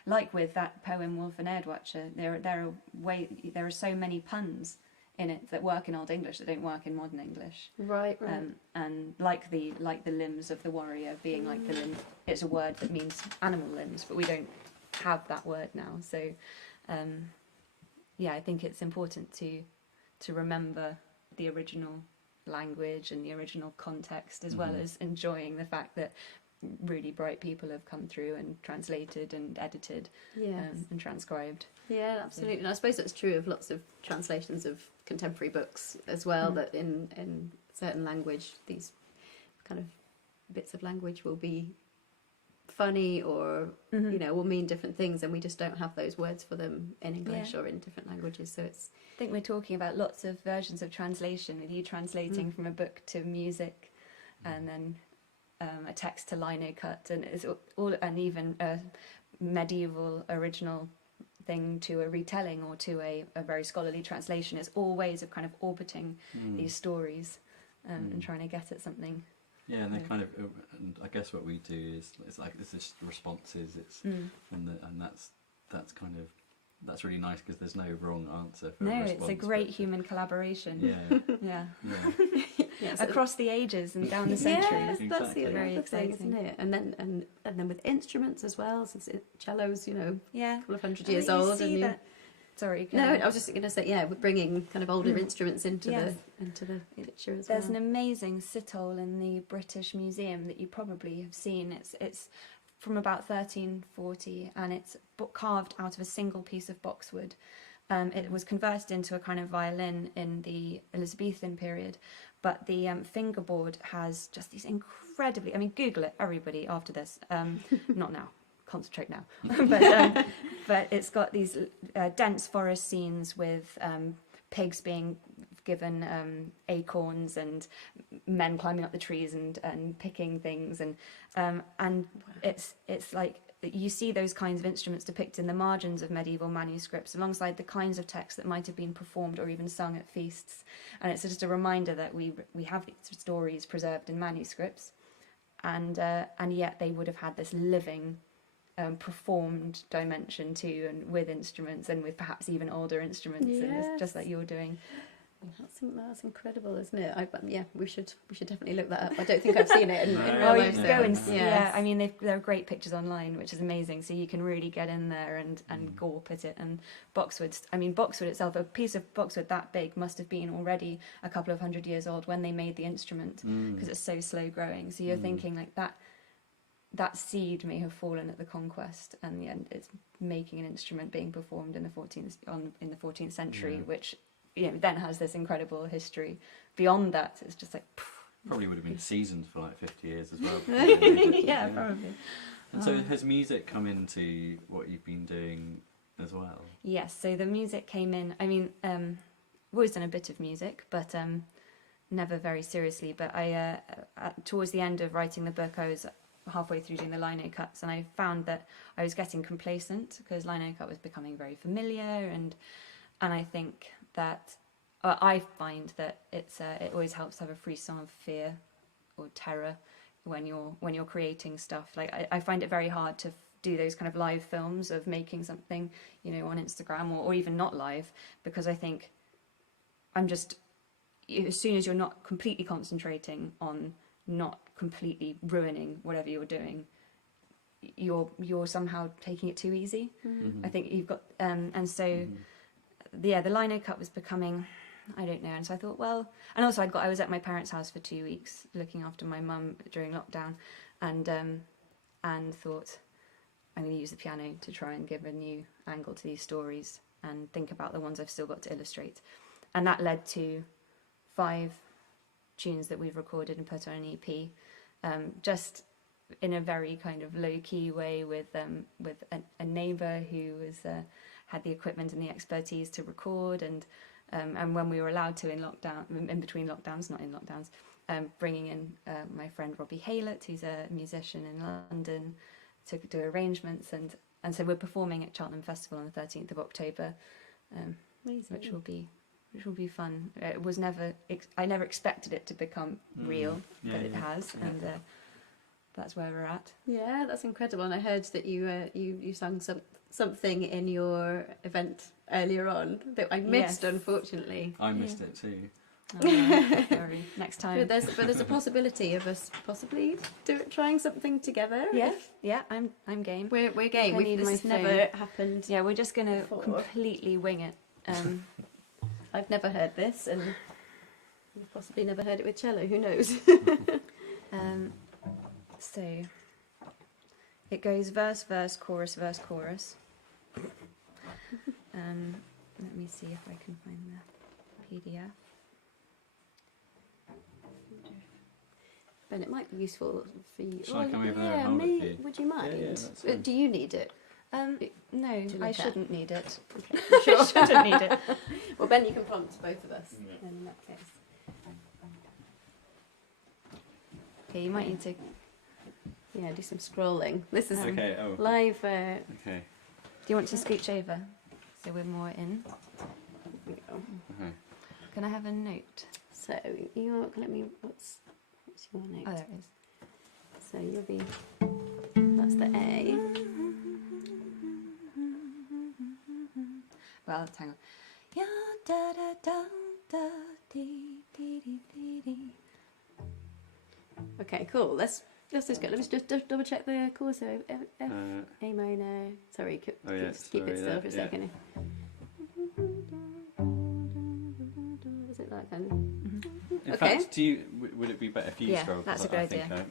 Like with that poem Wolf and Erdwatcher, there are so many puns in it that work in Old English that don't work in modern English. Right. And like the limbs of the warrior being like the limb, it's a word that means animal limbs, but we don't have that word now. So, I think it's important to remember the original language and the original context, as well as enjoying the fact that really bright people have come through and translated and edited and transcribed. Yeah, absolutely. And I suppose that's true of lots of translations of contemporary books as well, that in certain language, these kind of bits of language will be funny or will mean different things, and we just don't have those words for them in English or in different languages. So it's, I think we're talking about lots of versions of translation, with you translating from a book to music, and then a text to lino cut, and it's all, and even a medieval original thing to a retelling or to a very scholarly translation. It's all ways of kind of orbiting these stories and trying to get at something. Yeah, and they kind of, and I guess what we do is it's just responses. And that's kind of, that's really nice, because there's no wrong answer for a response. It's a great human collaboration. Yeah. Across the ages and down the centuries. Yes, that's the Exactly. other thing, exciting. isn't it? And then with instruments as well, since cello's a couple of hundred Oh, years you old. see that. Sorry. No, I was just going to say, we're bringing kind of older instruments into the picture as There's well. an amazing sitole in the British Museum that you probably have seen. It's from about 1340, and it's carved out of a single piece of boxwood. It was converted into a kind of violin in the Elizabethan period, but the fingerboard has just these incredibly, Google it, everybody, after this. Not now. Concentrate now. But it's got these dense forest scenes with pigs being given acorns and men climbing up the trees and picking things, and it's like you see those kinds of instruments depicted in the margins of medieval manuscripts alongside the kinds of texts that might have been performed or even sung at feasts. And it's just a reminder that we have these stories preserved in manuscripts, and yet they would have had this living performed dimension too, and with instruments, and with perhaps even older instruments, and it's just like you're doing. That's incredible, isn't it? We should definitely look that up. I don't think I've seen it in real Oh, life. you go and see. Yeah, there are great pictures online, which is amazing. So you can really get in there and gawp at it. And boxwood itself, a piece of boxwood that big must have been already a couple of hundred years old when they made the instrument, because it's so slow growing. So you're thinking like that seed may have fallen at the conquest, and it's making an instrument being performed in the 14th century, which then has this incredible history. Beyond that, it's just like probably would have been seasoned for like 50 years as well. Yeah, probably. And so has music come into what you've been doing as well? Yes, so the music came in. I've always done a bit of music, but never very seriously. But I towards the end of writing the book, I was halfway through doing the lino cuts, and I found that I was getting complacent, because lino cut was becoming very familiar, and I think that I find that it always helps to have a frisson of fear or terror when you're creating stuff. Like I find it very hard to do those kind of live films of making something on Instagram, or even not live, because I think as soon as you're not completely concentrating on not completely ruining whatever you're doing, you're somehow taking it too easy. I think you've got the lino cut was becoming, I don't know, and so I thought, well, and also I was at my parents' house for 2 weeks looking after my mum during lockdown, and thought I'm going to use the piano to try and give a new angle to these stories and think about the ones I've still got to illustrate, and that led to 5 tunes that we've recorded and put on an EP, just in a very kind of low-key way with a neighbour who was had the equipment and the expertise to record, and when we were allowed to in lockdown, in between lockdowns, not in lockdowns, bringing in my friend Robbie Haylett, who's a musician in London, to do arrangements, and so we're performing at Cheltenham Festival on the 13th of October, which will be fun. It was I never expected it to become real, but it has, and that's where we're at. Yeah, that's incredible. And I heard that you sang something in your event earlier on that I missed, unfortunately. I missed it too. Sorry. Next time. But there's a possibility of us possibly trying something together. Yeah, I'm game. We're game. I need this my has phone. never happened. Yeah, we're just gonna before. completely wing it. I've never heard this, and you've possibly never heard it with cello. Who knows? So it goes verse, verse, chorus, verse, chorus. Let me see if I can find the PDF. Ben, it might be useful for you. Shall I come over there yeah, and hold it for you? Would you mind? Yeah, that's fine. Do you need it? No, To I look at. shouldn't need it. Okay. I shouldn't need it. Well, Ben, you can prompt both of us in that case. Okay, you might need to. Yeah, do some scrolling. This is Okay. Oh. live. Okay. Do you want to scooch over so we're more in? Okay. Can I have a note? So let me. What's your note? Oh, there it is. So you'll be. That's the A. Well, let's hang on. Ya da da da da dee dee dee dee dee. Okay, cool. Let's just go. Let me just double check the chords. So F, A minor. Sorry, keep it still for a second. Is it that kind of? In Okay. fact, would it be better if you Yeah, scroll? that's 'Cause a good I think idea.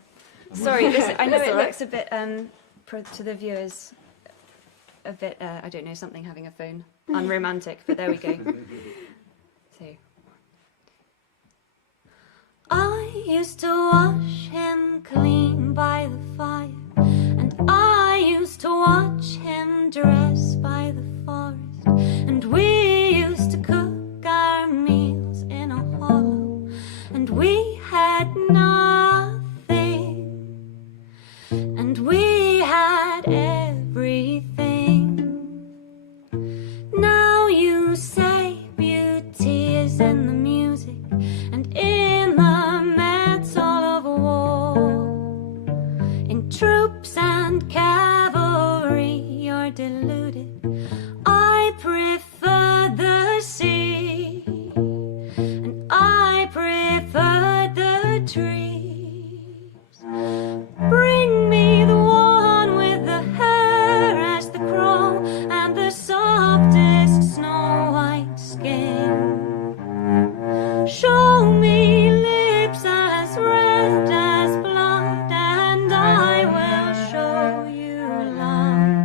I'm Sorry, listen, I know That's it all right. looks a bit to the viewers a bit I don't know, something having a phone unromantic, but there we go. So I used to wash him clean by the fire, and I used to watch him dress by the forest, and we used to cook our meals in a hollow, and we had nothing, and we had everything. Now you say beauty is in the music and in the metal of war, in troops and cavalry you're deluded. I prefer the sea, and I prefer the trees. Bring me the one with the hair as the crow and the softest snow white skin. Show me lips as red as blood, and I will show you love.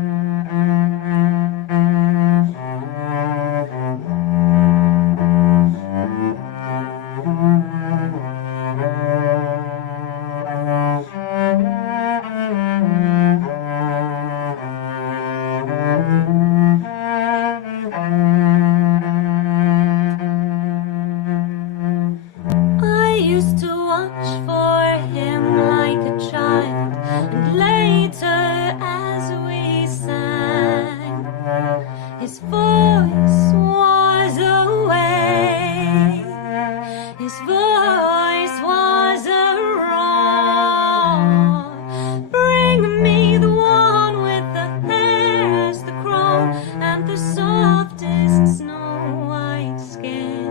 I used to watch for him like a child, and later as we sang, his voice was away, his voice was a roar. Bring me the one with the hair as the crow and the softest snow white skin.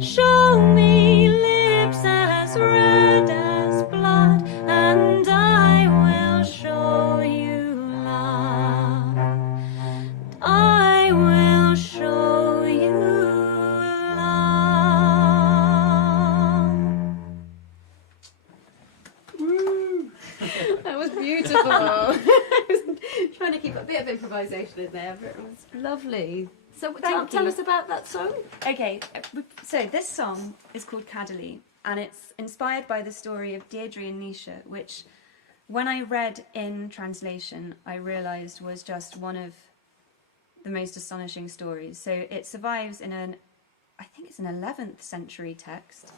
Show me lips as red as blood, and I will show you love. I will show you love. That was beautiful. I was trying to keep a bit of improvisation in there, but it was lovely. So Thank tell you. us about that song. Okay, so this song is called Cadderley, and it's inspired by the story of Deirdre and Nisha, which, when I read in translation, I realised was just one of the most astonishing stories. So it survives in I think it's an 11th century text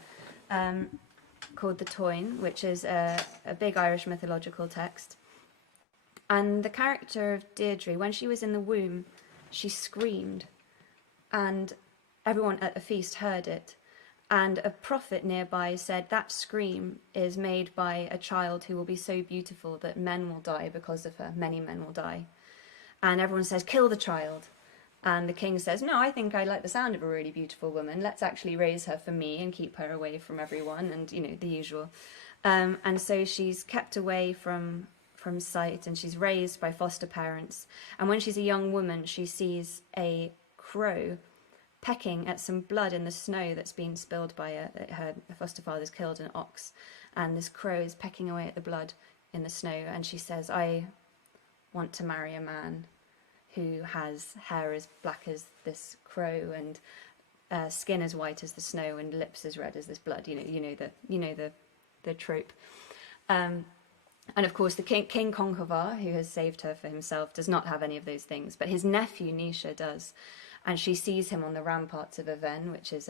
called the Toyn, which is a big Irish mythological text. And the character of Deirdre, when she was in the womb, she screamed, and everyone at a feast heard it. And a prophet nearby said that scream is made by a child who will be so beautiful that men will die because of her. Many men will die. And everyone says, kill the child. And the king says, no, I think I like the sound of a really beautiful woman. Let's actually raise her for me and keep her away from everyone, and, you know, the usual. And so she's kept away from sight, and she's raised by foster parents. And when she's a young woman, she sees a crow pecking at some blood in the snow that's been spilled by her foster father's killed an ox. And this crow is pecking away at the blood in the snow. And she says, I want to marry a man who has hair as black as this crow and skin as white as the snow and lips as red as this blood. You know the trope. And of course, the King Conchobar, who has saved her for himself, does not have any of those things, but his nephew Nisha does, and she sees him on the ramparts of Aven, which is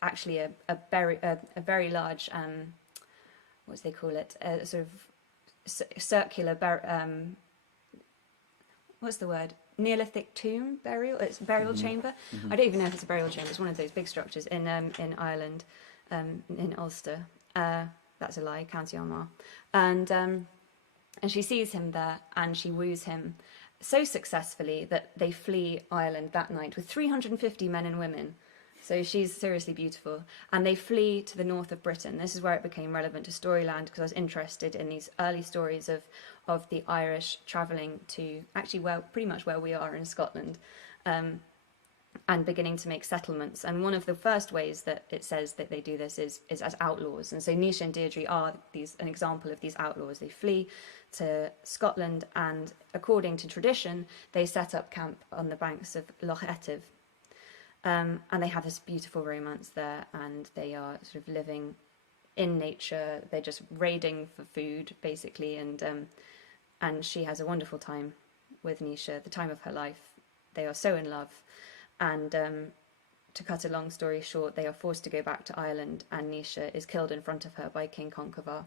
actually a very large what do they call it? A sort of circular what's the word? Neolithic tomb burial. It's a burial chamber. I don't even know if it's a burial chamber. It's one of those big structures in Ireland, in Ulster. That's a lie, County Armagh. And she sees him there, and she woos him so successfully that they flee Ireland that night with 350 men and women. So she's seriously beautiful. And they flee to the north of Britain. This is where it became relevant to Storyland, because I was interested in these early stories of the Irish travelling to actually pretty much where we are in Scotland, and beginning to make settlements. And one of the first ways that it says that they do this is as outlaws. And so Nisha and Deirdre are an example of these outlaws. They flee to Scotland, and according to tradition, they set up camp on the banks of Loch Etive. And they have this beautiful romance there, and they are sort of living in nature. They're just raiding for food, basically, and she has a wonderful time with Nisha, the time of her life. They are so in love, and to cut a long story short, they are forced to go back to Ireland, and Nisha is killed in front of her by King Conchobar,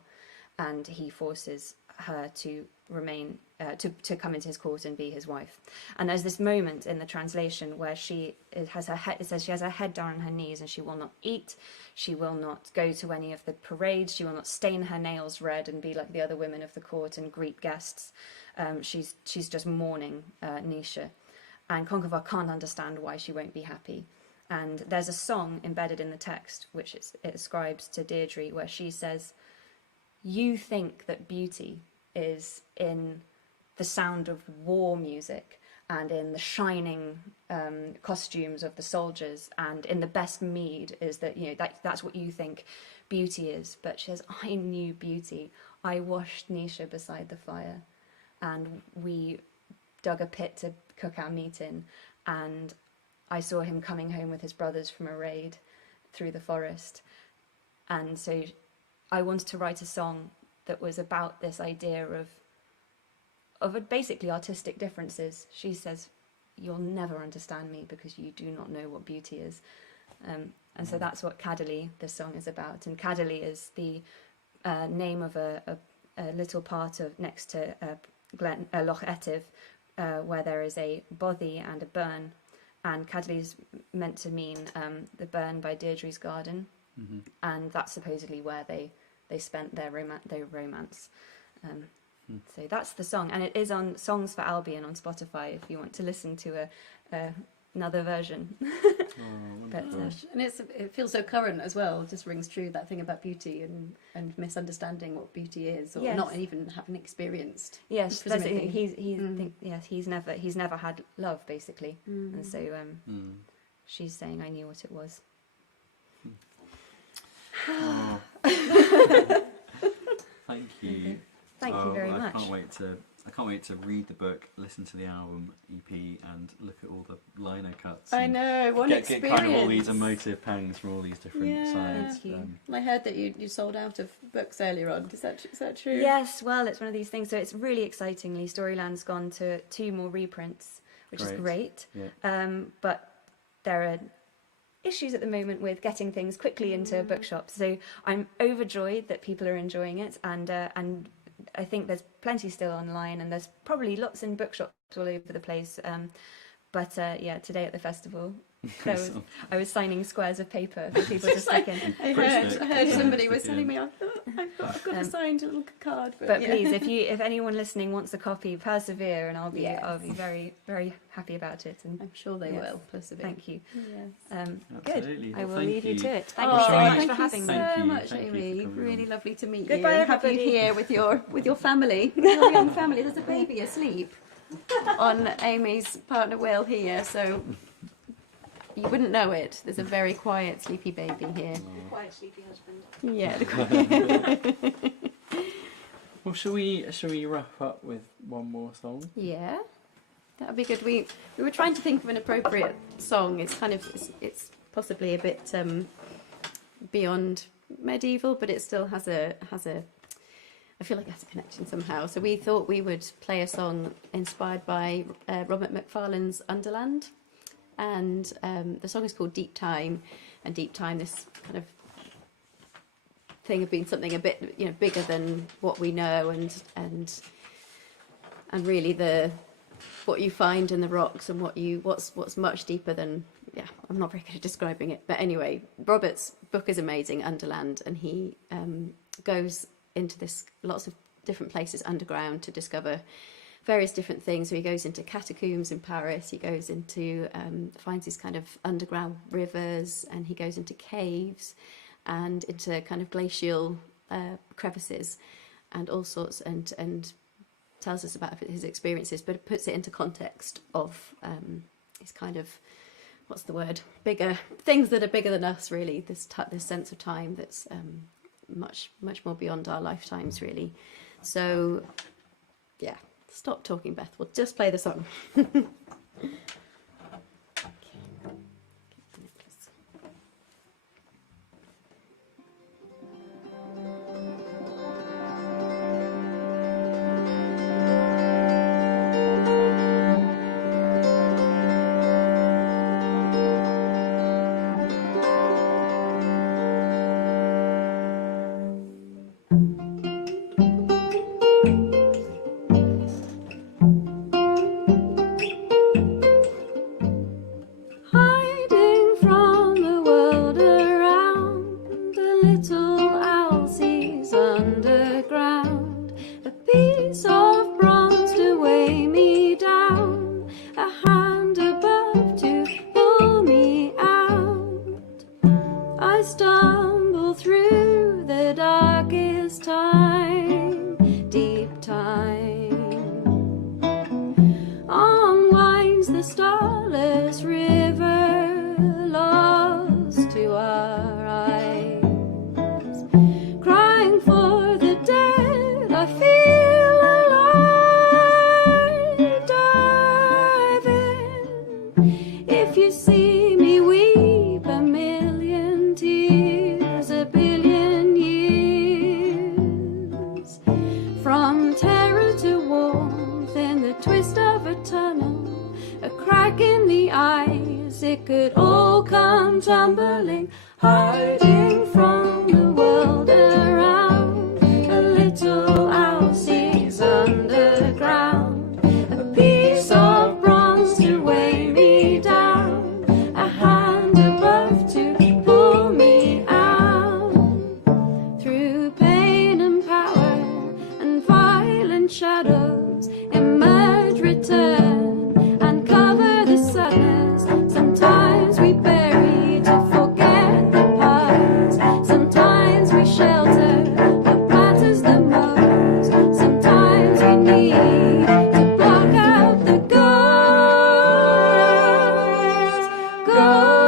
and he forces her to remain to come into his court and be his wife. And there's this moment in the translation where it says she has her head down on her knees, and she will not eat, she will not go to any of the parades, she will not stain her nails red and be like the other women of the court and greet guests. She's just mourning Nisha, and Conchobar can't understand why she won't be happy. And there's a song embedded in the text which it ascribes to Deirdre, where she says, you think that beauty is in the sound of war music and in the shining costumes of the soldiers and in the best mead, is that, you know, that's what you think beauty is. But she says, I knew beauty. I washed Nisha beside the fire, and we dug a pit to cook our meat in, and I saw him coming home with his brothers from a raid through the forest. And so I wanted to write a song that was about this idea of basically artistic differences. She says, you'll never understand me because you do not know what beauty is. And so that's what Cadderley, this song, is about. And Cadderley is the name of a little part of next to Loch Etive, where there is a bothy and a burn. And Cadderley's meant to mean the burn by Deirdre's garden. Mm-hmm. And that's supposedly where they spent their romance. So that's the song, and it is on Songs for Albion on Spotify if you want to listen to another version. But, and it feels so current as well. It just rings true, that thing about beauty and misunderstanding what beauty is, or yes. not even having experienced. Yes, he's never had love, basically, and so she's saying, I knew what it was. Thank you. Thank you very much. I can't wait to I can't wait to read the book, listen to the album EP, and look at all the liner cuts. I know, what an get kind of all these experience. emotive pangs from all these different Yeah. sides. Thank you. I heard that you sold out of books earlier on. Is that true? Yes, well, it's one of these things. So it's really excitingly, Storyland's gone to 2 more reprints, which is great. Yeah. But there are issues at the moment with getting things quickly into bookshops. So I'm overjoyed that people are enjoying it, and I think there's plenty still online, and there's probably lots in bookshops all over the place. But today at the festival, I was signing squares of paper for people to stick in. I heard somebody was telling me I've got a signed little card. But please, if anyone listening wants a copy, persevere, and I'll be very, very happy about it. And I'm sure they will persevere. Thank you. Yes. Absolutely. Good. I will Thank leave you you. to it. Thank Oh, you so much thank for you having me. Thank so you. much, Thank you for Amy. coming Really on. lovely to meet Goodbye, you. And have you everybody. here with your family, your young family. There's a baby asleep on Amy's partner Will here, so you wouldn't know it. There's a very quiet, sleepy baby here. Quiet, sleepy husband. Yeah. Well, shall we wrap up with one more song? Yeah, that would be good. We were trying to think of an appropriate song. It's kind of it's possibly a bit beyond medieval, but it still has a. I feel like it has a connection somehow. So we thought we would play a song inspired by Robert Macfarlane's Underland, and the song is called Deep Time. And Deep Time, this kind of thing of being something a bit bigger than what we know, and really what you find in the rocks, and what's much deeper than, I'm not very good at describing it, but anyway, Robert's book is amazing, Underland, and he goes into lots of different places underground to discover various different things. So he goes into catacombs in Paris, he goes into finds these kind of underground rivers, and he goes into caves and into kind of glacial crevices and all sorts, and tells us about his experiences, but it puts it into context of his kind of, what's the word, bigger things that are bigger than us, really, this sense of time that's much more beyond our lifetimes, really. So stop talking, Beth, we'll just play the song. Hiding from the world around, a little owl sees underground a piece of bronze to weigh me down, a hand above to pull me out. I stumble through the darkest time, deep time. On winds the starless river, lost to our eyes. Crying for the dead, I feel alive. Dive in. If you see me weep a million tears, a billion years. From terror to warmth in the twist of a tunnel, a crack in the ice, it could all come tumbling. Hiding from the world around, a little owl sees underground, a piece of bronze to weigh me down, a hand above to pull me out. Through pain and power and violent shadows, emerge, return, and cover the sadness. Sometimes we bury to forget the past. Sometimes we shelter what matters the most. Sometimes we need to block out the ghosts. Ghosts.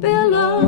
Below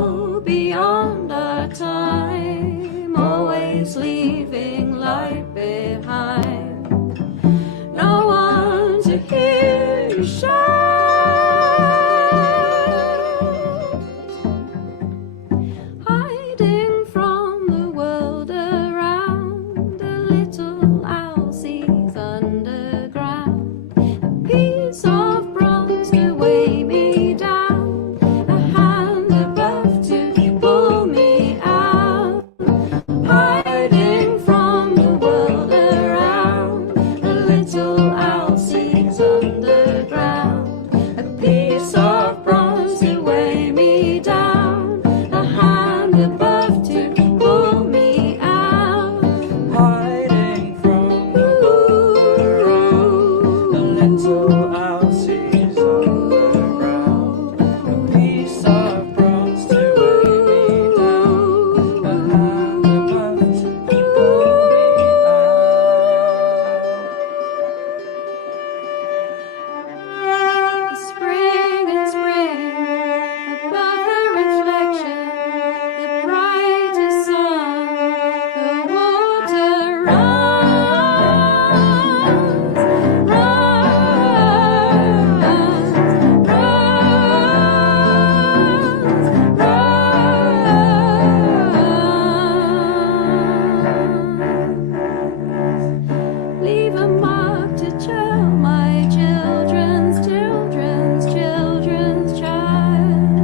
hand above to pull me out. Hiding from the world around, a little Elsie's on the ground. A piece of bronze to weigh me down, a hand above to pull me out. Spring and spring, above the reflection, the brightest sun, the water runs, runs. Leave a mark to tell my children's children's children's child.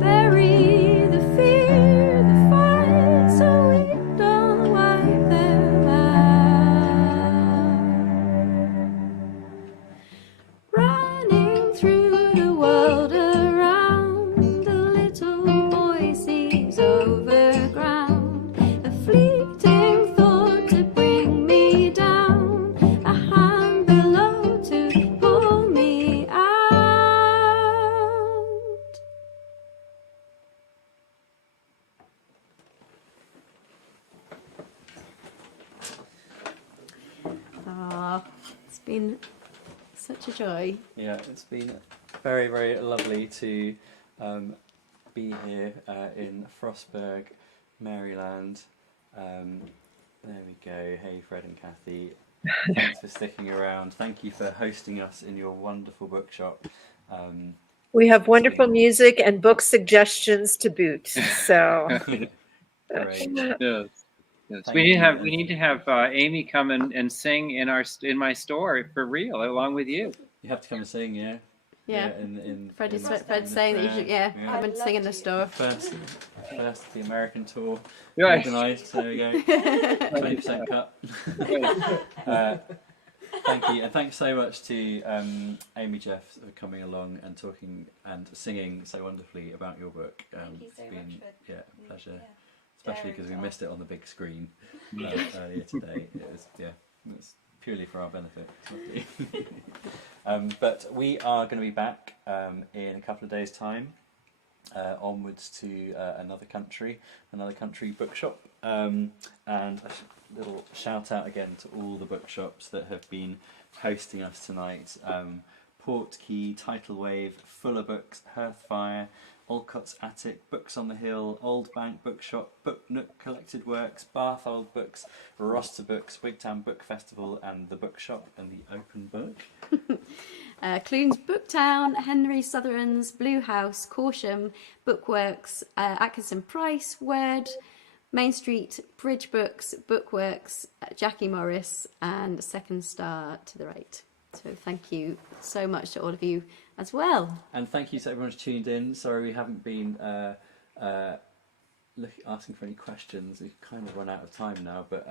Bury the fear, the fight, so we don't wipe them out. Running through the world around, the little boy sees over ground. A fleeting thought to bring me down, a hand below to pull me out. Ah, it's been such a joy. Yeah, it's been very, very lovely to be here in Frostburg, Maryland. There we go. Hey, Fred and Kathy. Thanks for sticking around. Thank you for hosting us in your wonderful bookshop. We have wonderful music and book suggestions to boot. So Great. Yes. Yes. Thank We need to you. have Amy come and sing in my store for real along with you. You have to come and sing, yeah? Yeah. Fred's saying that you should, come and sing in the store. First the American tour Right. organised. There we go. 20% cut. Thank you, and thanks so much to Amy Jeff for coming along and talking and singing so wonderfully about your book. Thank you so It's been much for a pleasure, yeah, especially sharing because we as missed it on the big screen earlier today. It's purely for our benefit. It's lovely. But we are going to be back in a couple of days' time. Onwards to another country bookshop, and a little shout out again to all the bookshops that have been hosting us tonight. Portkey, Tidal Wave, Fuller Books, Hearthfire, Olcott's Attic, Books on the Hill, Old Bank Bookshop, Book Nook Collected Works, Bath Old Books, Roster Books, Wigtown Book Festival, and the Bookshop and the Open Book. Clunes Booktown, Henry Sutherland's Blue House, Corsham, Bookworks, Atkinson Price, Word, Main Street, Bridge Books, Bookworks, Jackie Morris, and Second Star to the right. So thank you so much to all of you as well. And thank you to everyone who's tuned in. Sorry we haven't been asking for any questions. We've kind of run out of time now, but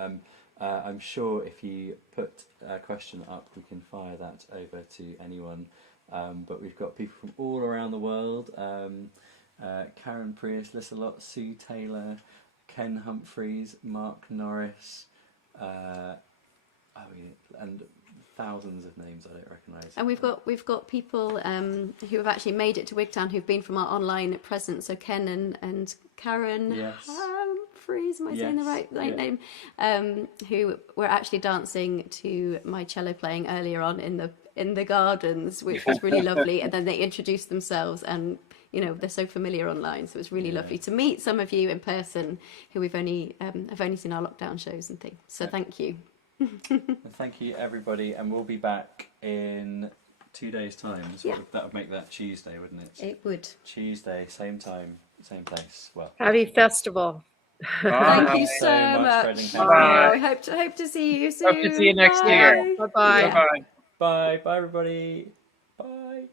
I'm sure if you put a question up, we can fire that over to anyone. But we've got people from all around the world. Karen Prius, Lissalot, Sue Taylor, Ken Humphreys, Mark Norris, and thousands of names I don't recognise. And we've got people who have actually made it to Wigtown who've been from our online presence. So Ken and Karen Humphreys, am I saying the right name? Who were actually dancing to my cello playing earlier on in the gardens, which was really lovely. And then they introduced themselves, and they're so familiar online, so it's really lovely to meet some of you in person who we've only seen our lockdown shows and things. So thank you. Thank you everybody, and we'll be back in 2 days' time. So that would make that Tuesday, wouldn't it? It would. Tuesday, same time, same place. Well, happy festival. Thank you so much. Fred and I hope to see you soon. Hope to see you next year. Bye-bye. Bye-bye. Bye everybody. Bye.